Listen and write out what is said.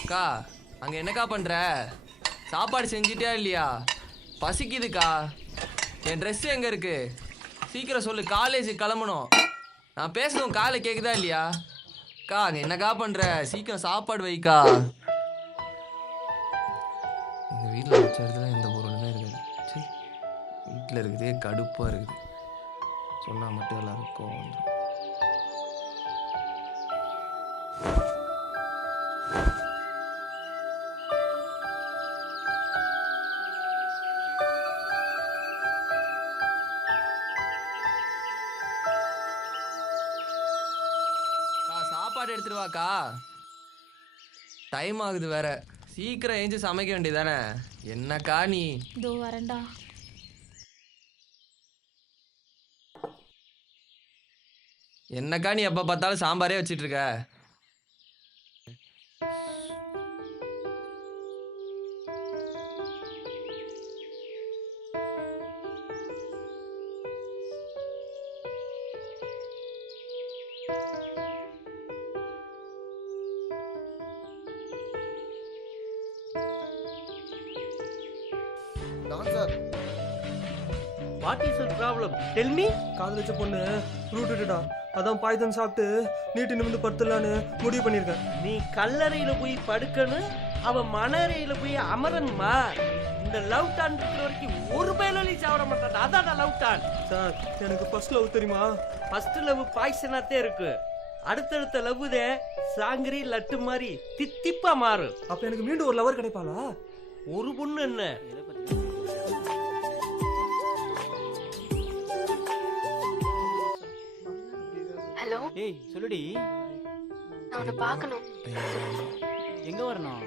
அக்கா அங்க என்னக்கா பண்ற? சாப்பாடு செஞ்சிட்டியா இல்லையா? பசிக்குதுக்கா. என் ட்ரெஸ் எங்க இருக்கு? சீக்கிரம் சொல்லு, காலேஜ் கிளம்பணும். நான் பேசுறதும் காலை கேக்குதா இல்லையா? அக்கா அங்க என்னக்கா பண்ற? சீக்கிரம் சாப்பாடு வைக்கா. எங்க வீட்டில் வச்ச இடத்துல எந்த பொருளுமே இருக்காது. சரி, வீட்டில் இருக்குதே கடுப்பா இருக்குது. சொன்னா மட்டும் எல்லாரும் கோவம் வந்துடும். சாப்பாடு எடுத்துட்டு வாக்கா. டைம் ஆகுது வேற. சீக்கிரம் ஏஞ்சி சமைக்க வேண்டியதானே? என்னக்கா நீ? இதோ வரேன்டா. என்னக்கா நீ எப்ப பார்த்தாலும் சாம்பாரே வச்சிட்டு இருக்க? Sir, what is your problem? Tell me. காதலிச்ச பொண்ணு ரூட் விட்டுட்டா. அதான் பாய்தன் சாப்பிட்டு நீட்டு நிமிந்து படுத்துடலான்னு முடிவு பண்ணியிருக்கேன். நீ கல்லறையில போய் படுக்கணும், அவ மணறையில போய் அமரன்மா. இந்த லவ் டான் இருக்கிற வரைக்கும் ஒரு பயலி சாப்பிட மாட்டான். அதான் லவ் டான். சார், எனக்கு ஃபர்ஸ்ட் லவ் தெரியுமா? ஃபர்ஸ்ட் லவ் பாய்சனாத்தே இருக்கு. அடுத்தடுத்த லவ் தே சாங்கிரி லட்டு மாதிரி தித்திப்பா மாறும். அப்ப எனக்கு மீண்டும் ஒரு லவர் கிடைப்பாளா? ஒரு பொண்ணு என்ன? ஹலோ, ஏய் சொல்லுடி. நான் உன்னை பார்க்கணும். எங்க வரணும்?